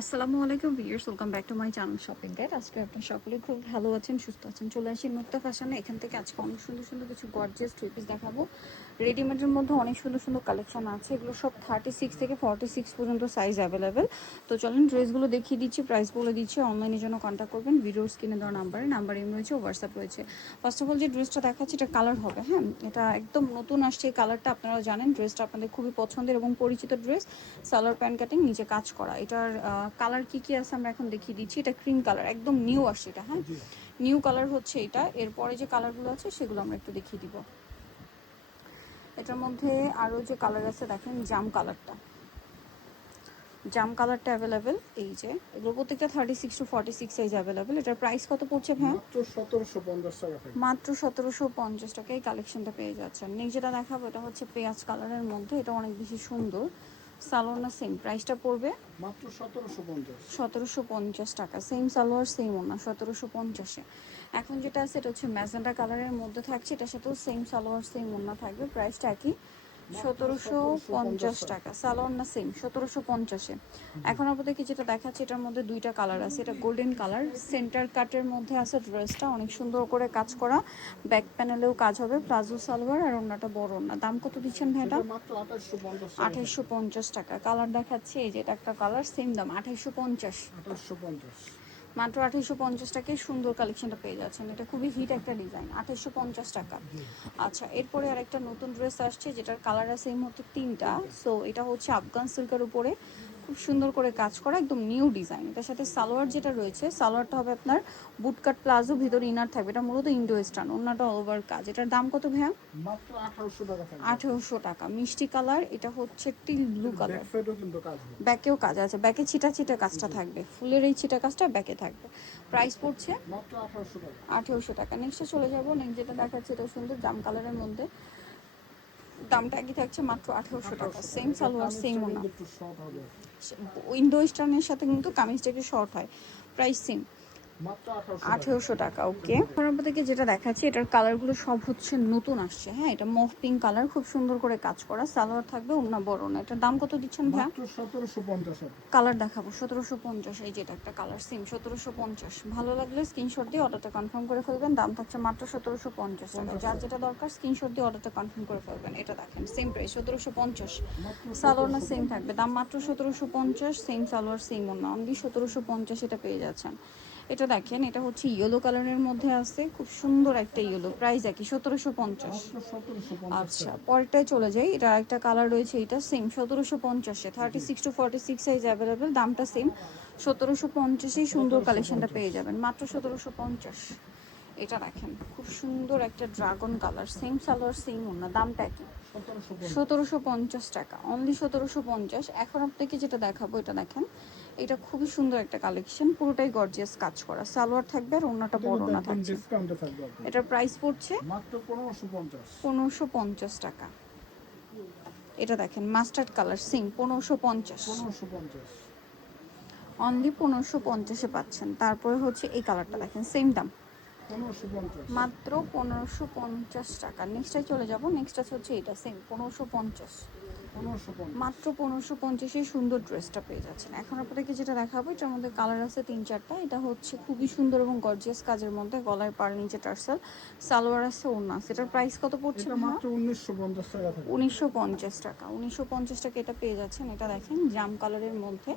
আসসালামু আলাইকুম viewers, welcome back to my channel shopping guide. আজকে আপনারা সকলে খুব ভালো আছেন, সুস্থ আছেন। চলে আসি মুক্তা ফ্যাশনে। এখান থেকে আজকে অনেক সুন্দর সুন্দর কিছু গর্জিয়াস থ্রি পিস দেখাবো। রেডিমেডের মধ্যে অনেক সুন্দর সুন্দর কালেকশন আছে। এগুলো সব 36 থেকে 46 পর্যন্ত সাইজ অ্যাভেলেবেল। তো চলেন ড্রেসগুলো দেখিয়ে দিচ্ছি, প্রাইস বলে দিচ্ছি। অনলাইনের জন্য কন্ট্যাক্ট করবেন ভিডিওর স্ক্রিনে দেওয়া নাম্বার এম রয়েছে, হোয়াটসঅ্যাপ রয়েছে। ফার্স্ট অফ অল যে ড্রেসটা দেখাচ্ছি এটা কালার হবে, হ্যাঁ, এটা একদম নতুন আসছে এই কালারটা। আপনারা জানেন ড্রেসটা আপনাদের খুবই পছন্দের এবং পরিচিত ড্রেস। সালোয়ার প্যান্ট কাটিং, নিচে কাজ করা। এটার কালার কি কি আছে আমরা এখন দেখিয়ে দিচ্ছি। এটা ক্রিম কালার, একদম নিউ আসছে এটা, হ্যাঁ, নিউ কালার হচ্ছে এটা। এরপরে যে কালারগুলো আছে সেগুলো আমরা একটু দেখিয়ে দিব। এটার মধ্যে আরও যে কালার আছে দেখেন, জাম কালারটা অ্যাভেলেবেল। এই যে এগুলো প্রত্যেকটা 36 টু 46 সাইজ অ্যাভেলেবেল। এটার প্রাইস কত পড়ছে ভাই? মাত্র 1750 টাকায় এই কালেকশনটা পেয়ে যাচ্ছেন। নেক্সট যেটা দেখাবো এটা হচ্ছে পেঁয়াজ কালারের মধ্যে, এটা অনেক বেশি সুন্দর। সালোয়ার না সেম প্রাইসটা পড়বে মাত্র 1750 1750 টাকা। সেম সালোয়ার সেম ওনা, 1750-এ। এখন যেটা আছে এটা হচ্ছে ম্যাজেন্টা কালারের মধ্যে থাকছে, এটার সাথেও সেম সালোয়ার সেম ওনা থাকবে। প্রাইসটা একই, 1750 টাকা। সালোয়ার না সেম, 1750-এ। এখন আপনাদেরকে যেটা দেখাচ্ছে এটার মধ্যে দুইটা কালার আছে। এটা গোল্ডেন কালার, সেন্টার কাটের মধ্যে আছে ড্রেসটা, অনেক সুন্দর করে কাজ করা। ব্যাক প্যানেলেও কাজ হবে, প্লাজো সালোয়ার আর ওনাটা বড় ওনা। দাম কত দিচ্ছেন ভাইটা? মাত্র 2850 টাকা। 2850 টাকা। কালার দেখাচ্ছে এই যে এটা একটা কালার, সেম দাম 2850। 2850 মাত্র 2850 টাকায় সুন্দর কালেকশনটা পেয়ে যাচ্ছেন। এটা খুবই হিট একটা ডিজাইন, 2850 টাকা। আচ্ছা, এরপরে আরেকটা নতুন ড্রেস আসছে যেটার কালার আছে এই মুহূর্তে তিনটা। সো এটা হচ্ছে আফগান সিল্কের উপরে খুব সুন্দর করে কাজ করা, একদম নিউ ডিজাইন। এটার সাথে সালোয়ার যেটা রয়েছে, সালোয়ারটা হবে আপনার বুটকাট প্লাজো, ভিতরে ইনার থাকবে। এটা মূলত ইন্ডো ওয়েস্টার্ন, অন্যটা ওভার কাজ। এটার দাম কত ভাইয়া? মাত্র 1800 টাকা থাকবে। 1800 টাকা। মিষ্টি কালার, এটা হচ্ছে টিল ব্লু কালার। ব্যাক সাইডেও কিন্তু কাজ হবে। ব্যাকেও কাজ আছে, ব্যাকে ছিটা ছিটা কাজটা থাকবে, ফুলের এই ছিটা কাজটা ব্যাকে থাকবে। প্রাইস পড়ছে মাত্র 1800 টাকা। 1800 টাকা। নেক্সটে চলে যাবো। নেক্সট যেটা দেখাচ্ছে এটা সুন্দর জাম কালারের মধ্যে, দামটা একই থাকছে মাত্র 1800 টাকা। সেম সালোয়ার সেম ওনা। একটু শর্ট হবে। উইন্ডো স্টানের সাথে কিন্তু কামিজটা একটু শর্ট হয়। প্রাইস সেম, মাত্র 1800 টাকা। ওকে, আপনাদেরকে যেটা দেখাচ্ছি এটার কালারগুলো সব হচ্ছে নতুন আসছে, হ্যাঁ। এটা মফ পিঙ্ক কালার, খুব সুন্দর করে কাজ করা। সালোয়ার থাকবে, ওনা বড় না। এটার দাম কত দিচ্ছেন ভাইয়া? মাত্র 1750 টাকা। কালার দেখাবো 1750। এই যেটা একটা কালার সেম 1750। ভালো লাগলে স্ক্রিনশট দিয়ে অর্ডারটা কনফার্ম করে ফেলবেন। দাম থাকছে মাত্র 1750 টাকা। যার যেটা দরকার স্ক্রিনশট দিয়ে অর্ডারটা কনফার্ম করে ফেলবেন। এটা দেখেন সেম প্রাইস 1750। সালোয়ার না সেম থাকবে, দাম মাত্র 1750। সেম সালোয়ার সেম ওনা, অনলি 1750 এটা পেয়ে যাচ্ছেন। এটা দেখেন, এটা হচ্ছে ইয়েলো কালারের মধ্যে আছে, খুব সুন্দর একটা ইয়েলো। প্রাইস একই 1750। আচ্ছা, পরেরটায় চলে যাই। এটা একটা কালার রয়েছে, এটা সেম 1750-এ। 36 টু 46 সাইজ অ্যাভেলেবেল, দামটা সেম 1750-এই সুন্দর কালেকশনটা পেয়ে যাবেন মাত্র 1750। এটা দেখেন, খুব সুন্দর একটা dragon colour, same salwar same ওনা, দামটা কি? 1750 টাকা, অনলি 1750। এখন আপনাকে যেটা দেখাবো এটা দেখেন, এটা খুবই সুন্দর একটা কালেকশন, পুরোটাই গর্জিয়াস কাজ করা। সালোয়ার থাকবে আর ওনাটা বড় ওনা থাকছে। ডিসকাউন্টে থাকবে আপনাদের। এটার প্রাইস পড়ছে মাত্র 1550। 1550 টাকা। এটা দেখেন মাস্টার্ড কালার, সেম 1550। 1550 অনলি 1550-এ পাচ্ছেন। তারপরে হচ্ছে এই কালারটা দেখেন, সেম দাম 1550 মাত্র 1550 টাকা। নেক্সটে চলে যাব। নেক্সট আছে হচ্ছে এটা সেম 1550। 1550 মাত্র 1550-এই সুন্দর ড্রেসটা পেয়ে যাচ্ছেন। এখন আপনাদেরকে যেটা দেখাবো এটার মধ্যে কালার আছে 3-4টা। এটা হচ্ছে খুবই সুন্দর এবং গর্জিয়াস কাজের মধ্যে, গলায় পাড়, নিচে টার্সেল, সালোয়ার আছে, ওড়না। এটার প্রাইস কত পড়ছে এটা ভাইয়া? মাত্র 1950 টাকা থাকবে। 1950 টাকা। 1950 টাকা এটা পেয়ে যাচ্ছেন। এটা দেখেন জাম কালারের মধ্যে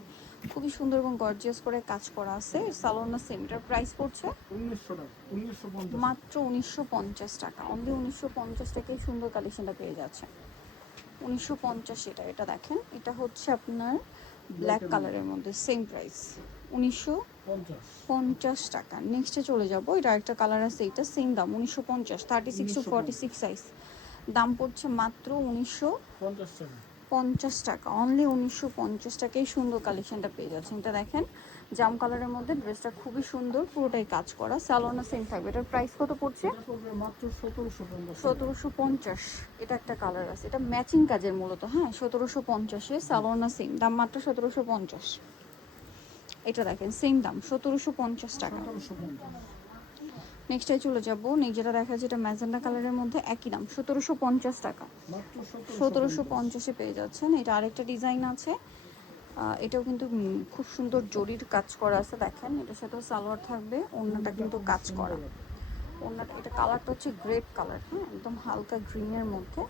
খুবই সুন্দর এবং গর্জিয়াস করে কাজ করা আছে। সালোয়ার সেম, এটার প্রাইস পড়ছে 1900 টাকা। 1950 মাত্র 1950 টাকা। অনলি 1950 টাকায় সুন্দর কালেকশনটা পেয়ে যাচ্ছে। 1950 এটা। এটা দেখেন, এটা হচ্ছে আপনার ব্ল্যাক কালারের মধ্যে, সেম প্রাইস 1950 টাকা। নেক্সটে চলে যাব। এটা একটা কালার আছে, এটা সেম দাম 1950। 36 টু 46 সাইজ, দাম পড়ছে মাত্র 1950 টাকা। টাকা। অনলি 1950 টাকায় সুন্দর কালেকশনটা পেয়ে যাচ্ছেন। এটা দেখেন জাম কালারের মধ্যে, ড্রেসটা খুবই সুন্দর, পুরোটাই কাজ করা। সালোয়ার সেম থাকবে। এটার প্রাইস কত পড়ছে? এটা পড়বে মাত্র 1750। 1750। এটা একটা কালার আছে, এটা ম্যাচিং কাজের মূলত, হ্যাঁ। 1750-এ সালোয়ার সেম দাম মাত্র 1750। এটা দেখেন সেম দাম 1750 টাকা। 1750 নেক্সটে চলে যাব। নেক্সট যেটা দেখা যাচ্ছে এটা ম্যাজেন্ডা কালারের মধ্যে, একই দাম 1750 টাকা। মাত্র 1750 1750-এ পেয়ে যাচ্ছেন। এটা আরেকটা ডিজাইন আছে, এটাও কিন্তু খুব সুন্দর জরির কাজ করা আছে, দেখেন এটার সাথেও সালোয়ার থাকবে, ওড়নাটা কিন্তু কাজ করা। ওড়নাটা, এটা কালারটা হচ্ছে গ্রেপ কালার, হ্যাঁ একদম হালকা গ্রিনের মধ্যে।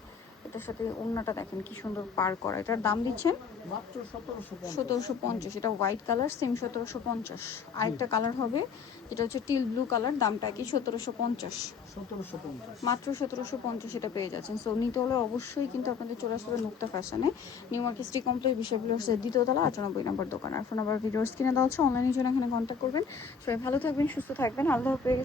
এটার সাথে ওড়নাটা দেখেন কি সুন্দর পার করা। এটার দাম দিচ্ছেন মাত্র 1750। 1750। এটা হোয়াইট কালার, সেম 1750। আরেকটা কালার হবে যেটা হচ্ছে টিল ব্লু কালার, দামটা কি 1750। 1750। মাত্র 1750 এটা পেয়ে যাচ্ছেন। সো নিতে হলে অবশ্যই কিন্তু আপনাদের চলে আসবে নুক্তা ফ্যাশনে, নিউ মার্কেট সিটি কমপ্লেক্স বিশ্ববিদ্যালয়ের দ্বিতীয় তলা 98 নম্বর দোকান। আর ফোন নাম্বার ভিডিওস কিনে দেওয়া হচ্ছে, অনলাইনের জন্য এখানে কন্ট্যাক্ট করবেন। সবাই ভালো থাকবেন, সুস্থ থাকবেন, আল্লাহ হাফেজ।